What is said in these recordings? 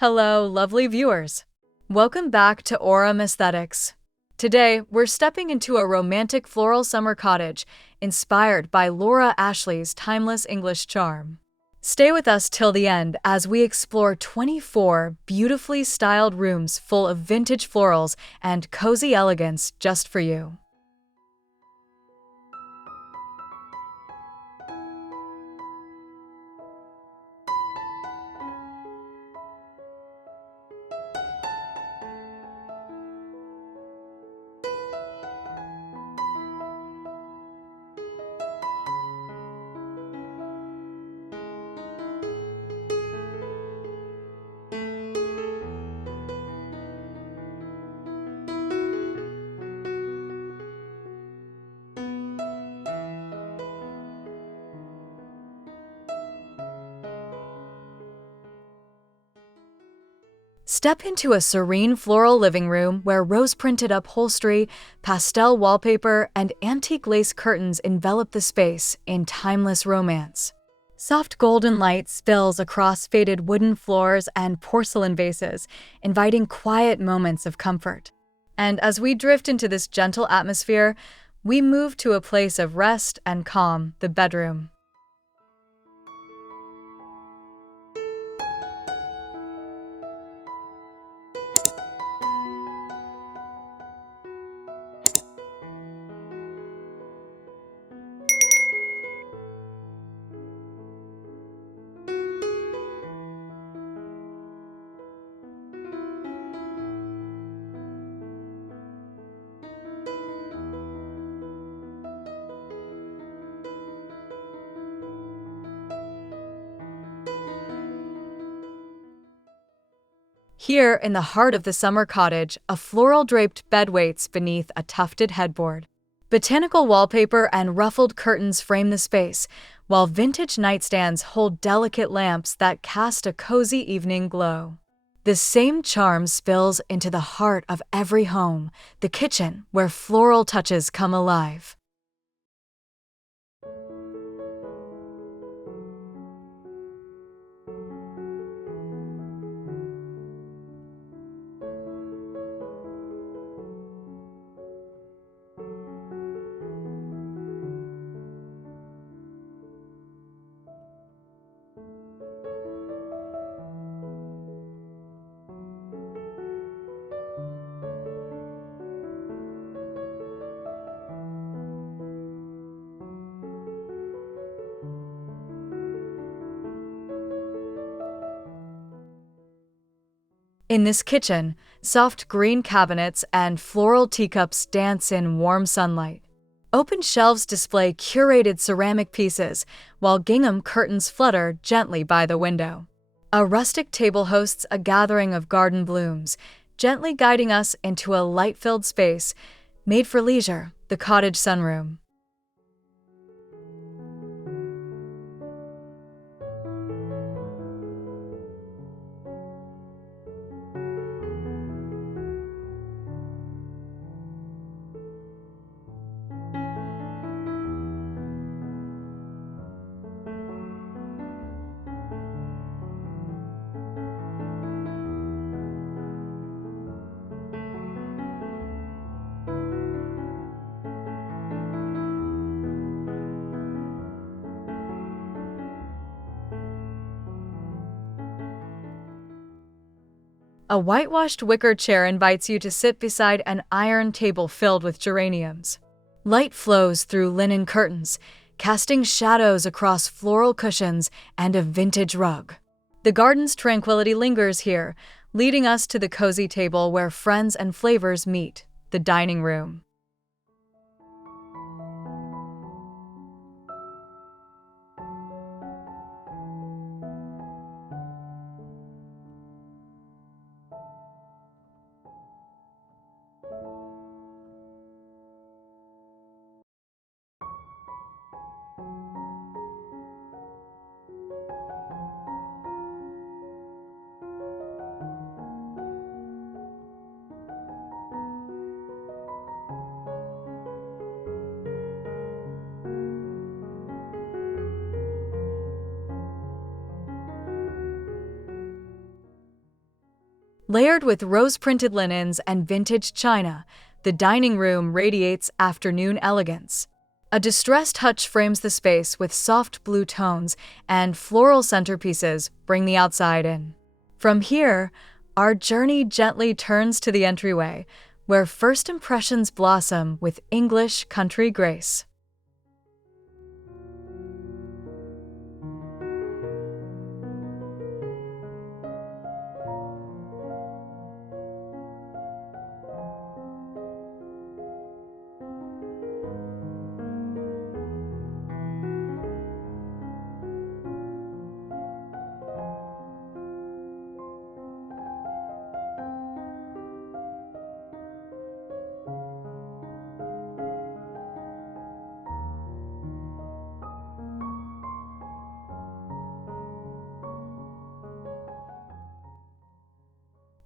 Hello, lovely viewers. Welcome back to Aurum Aesthetics. Today, we're stepping into a romantic floral summer cottage inspired by Laura Ashley's timeless English charm. Stay with us till the end as we explore 24 beautifully styled rooms full of vintage florals and cozy elegance just for you. Step into a serene floral living room where rose-printed upholstery, pastel wallpaper, and antique lace curtains envelop the space in timeless romance. Soft golden light spills across faded wooden floors and porcelain vases, inviting quiet moments of comfort. And as we drift into this gentle atmosphere, we move to a place of rest and calm, the bedroom. Here, in the heart of the summer cottage, a floral draped bed waits beneath a tufted headboard. Botanical wallpaper and ruffled curtains frame the space, while vintage nightstands hold delicate lamps that cast a cozy evening glow. The same charm spills into the heart of every home, the kitchen, where floral touches come alive. In this kitchen, soft green cabinets and floral teacups dance in warm sunlight. Open shelves display curated ceramic pieces, while gingham curtains flutter gently by the window. A rustic table hosts a gathering of garden blooms, gently guiding us into a light-filled space made for leisure, the cottage sunroom. A whitewashed wicker chair invites you to sit beside an iron table filled with geraniums. Light flows through linen curtains, casting shadows across floral cushions and a vintage rug. The garden's tranquility lingers here, leading us to the cozy table where friends and flavors meet, the dining room. Layered with rose-printed linens and vintage china, the dining room radiates afternoon elegance. A distressed hutch frames the space with soft blue tones, and floral centerpieces bring the outside in. From here, our journey gently turns to the entryway, where first impressions blossom with English country grace.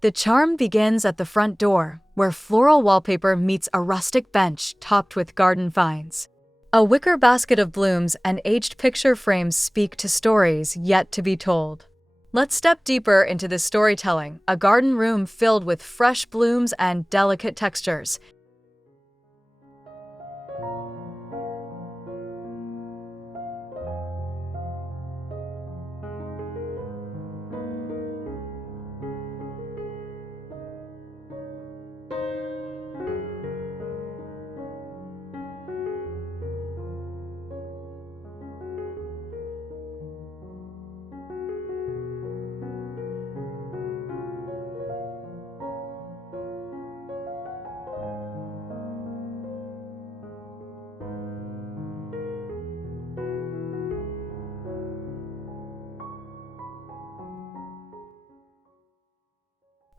The charm begins at the front door, where floral wallpaper meets a rustic bench topped with garden finds. A wicker basket of blooms and aged picture frames speak to stories yet to be told. Let's step deeper into the storytelling, a garden room filled with fresh blooms and delicate textures.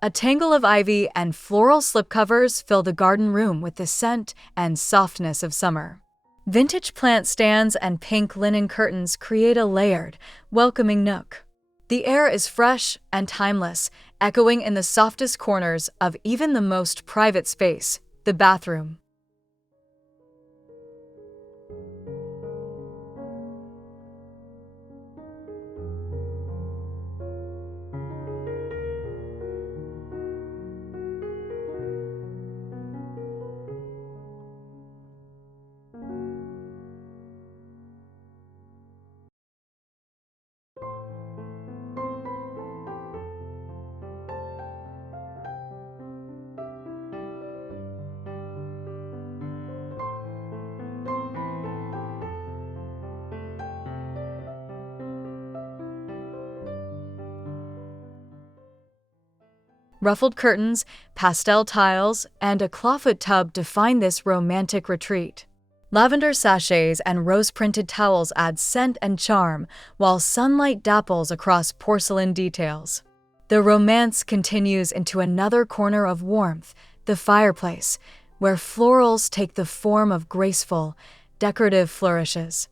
A tangle of ivy and floral slipcovers fill the garden room with the scent and softness of summer. Vintage plant stands and pink linen curtains create a layered, welcoming nook. The air is fresh and timeless, echoing in the softest corners of even the most private space, the bathroom. Ruffled curtains, pastel tiles, and a clawfoot tub define this romantic retreat. Lavender sachets and rose-printed towels add scent and charm, while sunlight dapples across porcelain details. The romance continues into another corner of warmth, the fireplace, where florals take the form of graceful, decorative flourishes.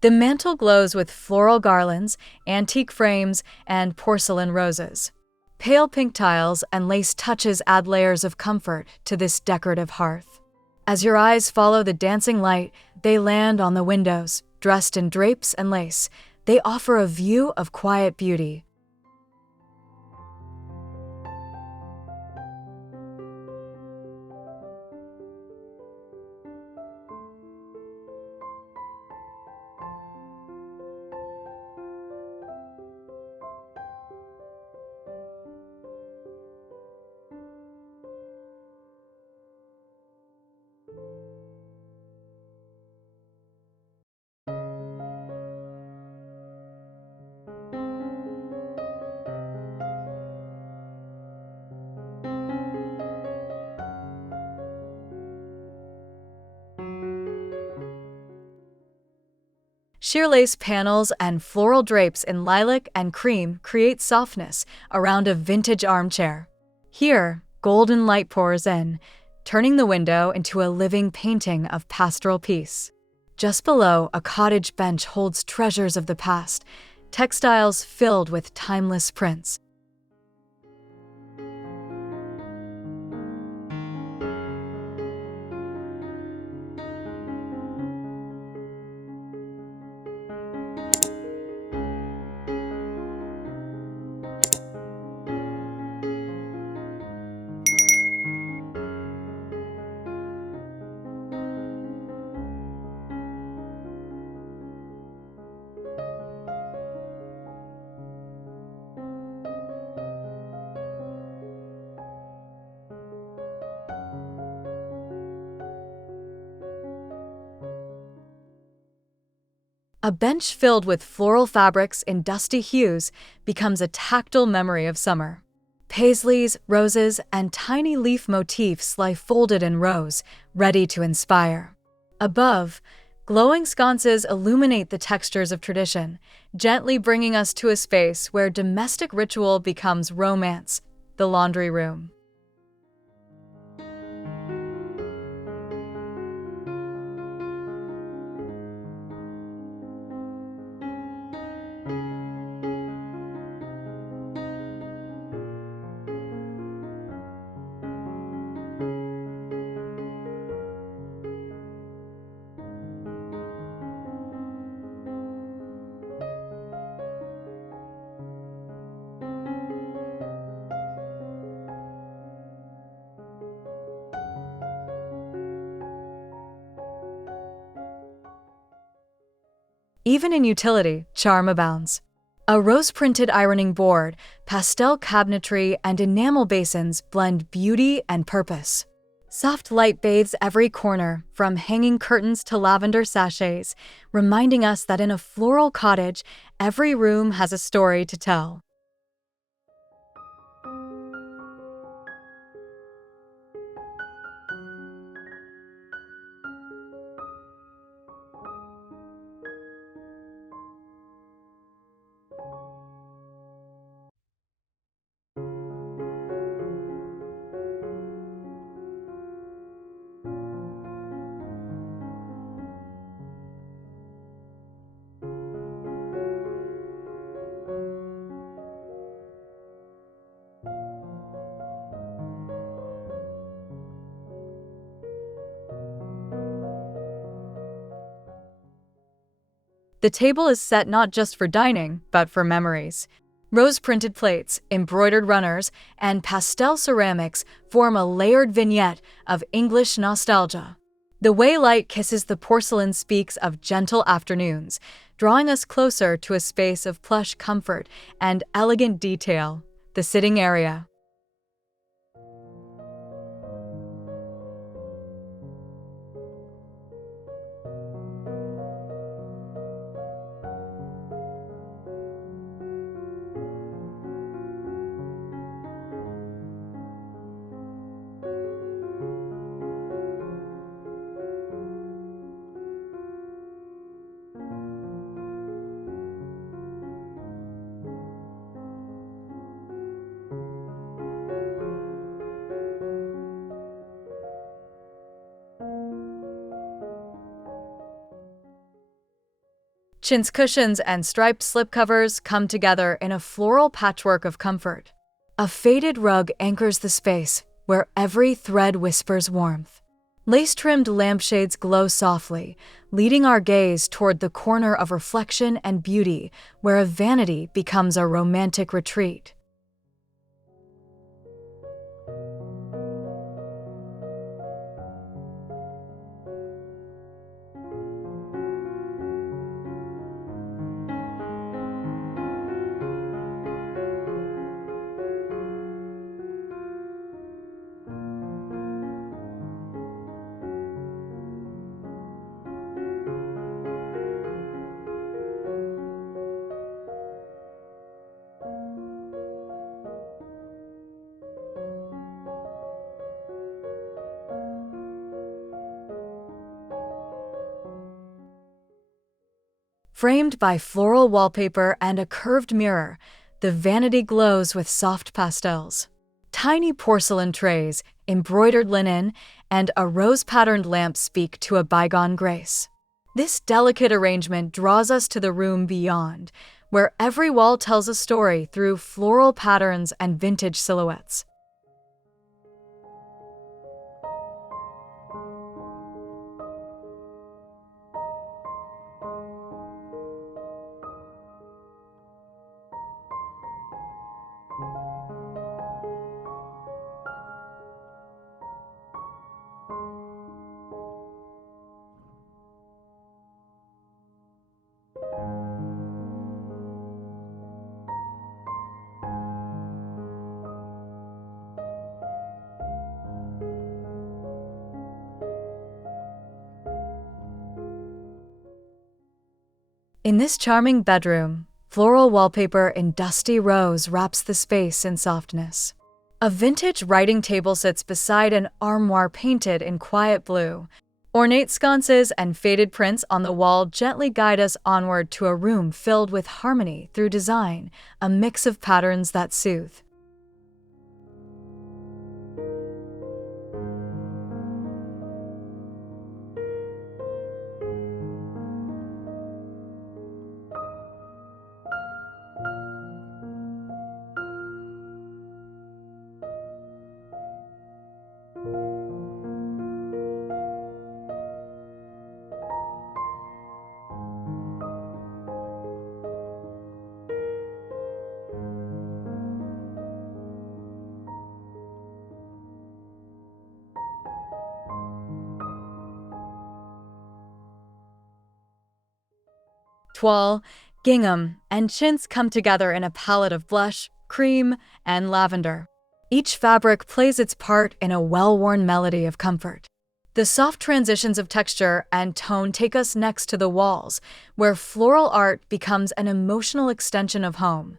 The mantel glows with floral garlands, antique frames, and porcelain roses. Pale pink tiles and lace touches add layers of comfort to this decorative hearth. As your eyes follow the dancing light, they land on the windows, dressed in drapes and lace. They offer a view of quiet beauty. Sheer lace panels and floral drapes in lilac and cream create softness around a vintage armchair. Here, golden light pours in, turning the window into a living painting of pastoral peace. Just below, a cottage bench holds treasures of the past, textiles filled with timeless prints. A bench filled with floral fabrics in dusty hues becomes a tactile memory of summer. Paisleys, roses, and tiny leaf motifs lie folded in rows, ready to inspire. Above, glowing sconces illuminate the textures of tradition, gently bringing us to a space where domestic ritual becomes romance, the laundry room. Even in utility, charm abounds. A rose-printed ironing board, pastel cabinetry, and enamel basins blend beauty and purpose. Soft light bathes every corner, from hanging curtains to lavender sachets, reminding us that in a floral cottage, every room has a story to tell. The table is set not just for dining, but for memories. Rose-printed plates, embroidered runners, and pastel ceramics form a layered vignette of English nostalgia. The way light kisses the porcelain speaks of gentle afternoons, drawing us closer to a space of plush comfort and elegant detail, the sitting area. Chintz cushions and striped slipcovers come together in a floral patchwork of comfort. A faded rug anchors the space, where every thread whispers warmth. Lace-trimmed lampshades glow softly, leading our gaze toward the corner of reflection and beauty, where a vanity becomes a romantic retreat. Framed by floral wallpaper and a curved mirror, the vanity glows with soft pastels. Tiny porcelain trays, embroidered linen, and a rose-patterned lamp speak to a bygone grace. This delicate arrangement draws us to the room beyond, where every wall tells a story through floral patterns and vintage silhouettes. In this charming bedroom, floral wallpaper in dusty rose wraps the space in softness. A vintage writing table sits beside an armoire painted in quiet blue. Ornate sconces and faded prints on the wall gently guide us onward to a room filled with harmony through design, a mix of patterns that soothe. Toile, gingham, and chintz come together in a palette of blush, cream, and lavender. Each fabric plays its part in a well-worn melody of comfort. The soft transitions of texture and tone take us next to the walls, where floral art becomes an emotional extension of home.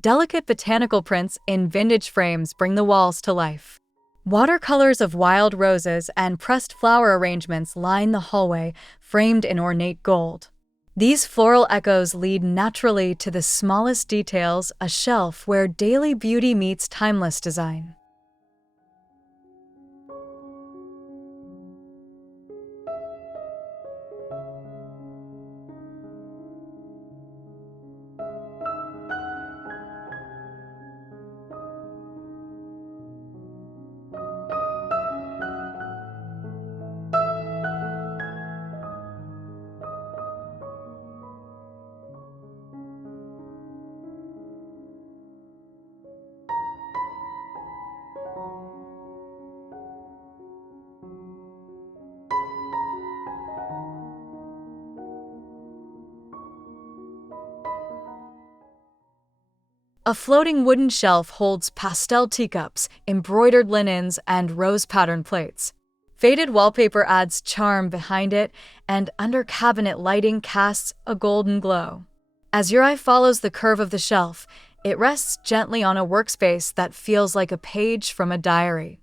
Delicate botanical prints in vintage frames bring the walls to life. Watercolors of wild roses and pressed flower arrangements line the hallway, framed in ornate gold. These floral echoes lead naturally to the smallest details, a shelf where daily beauty meets timeless design. A floating wooden shelf holds pastel teacups, embroidered linens, and rose-patterned plates. Faded wallpaper adds charm behind it, and under cabinet lighting casts a golden glow. As your eye follows the curve of the shelf, it rests gently on a workspace that feels like a page from a diary.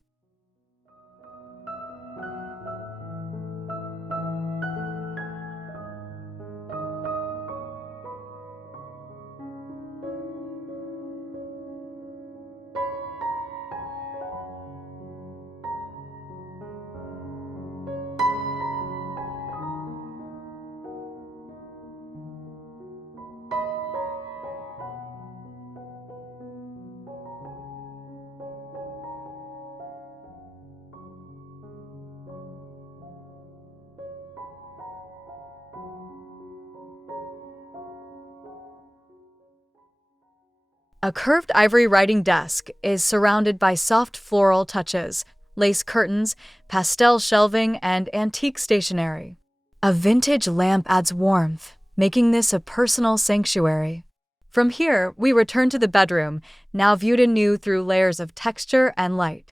A curved ivory writing desk is surrounded by soft floral touches, lace curtains, pastel shelving, and antique stationery. A vintage lamp adds warmth, making this a personal sanctuary. From here, we return to the bedroom, now viewed anew through layers of texture and light.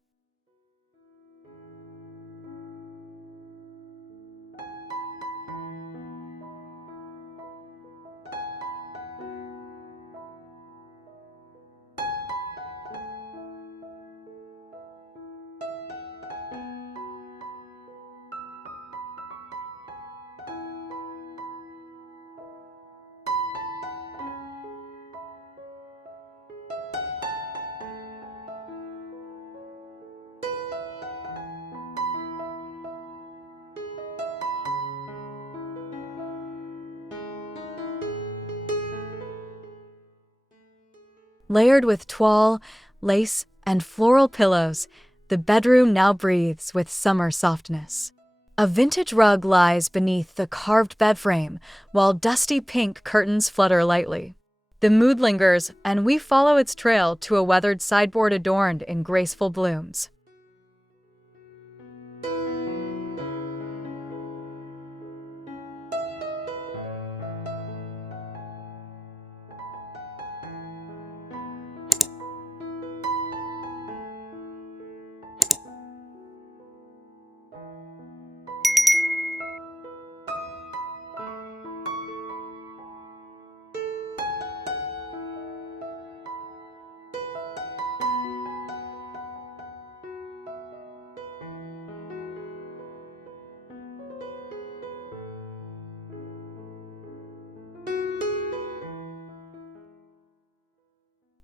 Layered with toile, lace, and floral pillows, the bedroom now breathes with summer softness. A vintage rug lies beneath the carved bed frame, while dusty pink curtains flutter lightly. The mood lingers, and we follow its trail to a weathered sideboard adorned in graceful blooms.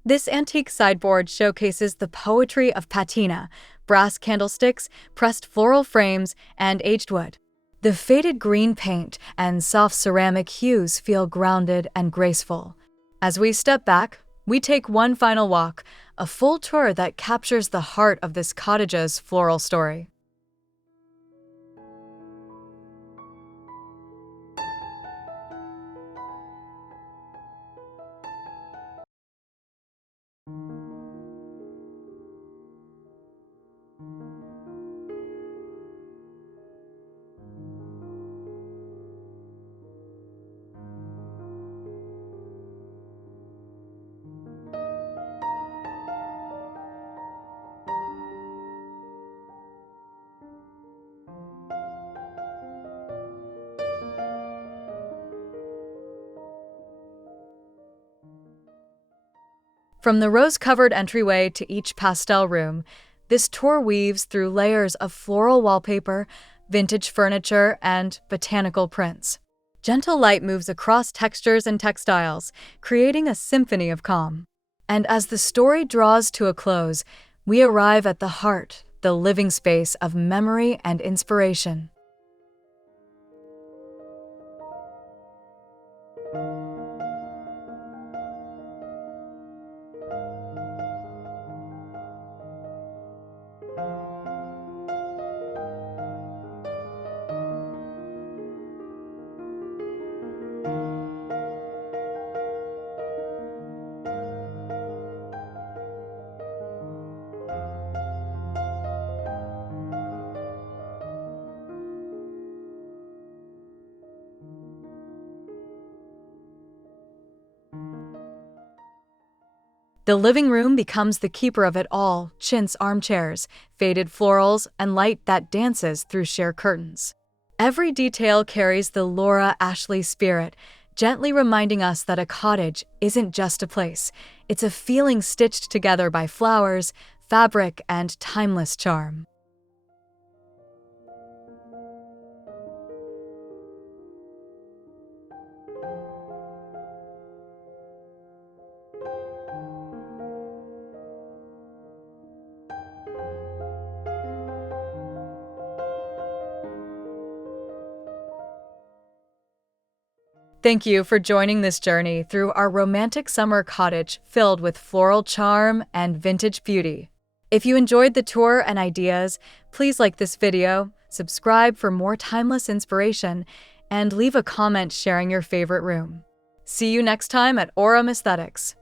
This antique sideboard showcases the poetry of patina, brass candlesticks, pressed floral frames, and aged wood. The faded green paint and soft ceramic hues feel grounded and graceful. As we step back, we take one final walk, a full tour that captures the heart of this cottage's floral story. From the rose-covered entryway to each pastel room, this tour weaves through layers of floral wallpaper, vintage furniture, and botanical prints. Gentle light moves across textures and textiles, creating a symphony of calm. And as the story draws to a close, we arrive at the heart, the living space of memory and inspiration. The living room becomes the keeper of it all: chintz armchairs, faded florals, and light that dances through sheer curtains. Every detail carries the Laura Ashley spirit, gently reminding us that a cottage isn't just a place. It's a feeling stitched together by flowers, fabric, and timeless charm. Thank you for joining this journey through our romantic summer cottage filled with floral charm and vintage beauty. If you enjoyed the tour and ideas, please like this video, subscribe for more timeless inspiration, and leave a comment sharing your favorite room. See you next time at Aurum Aesthetics.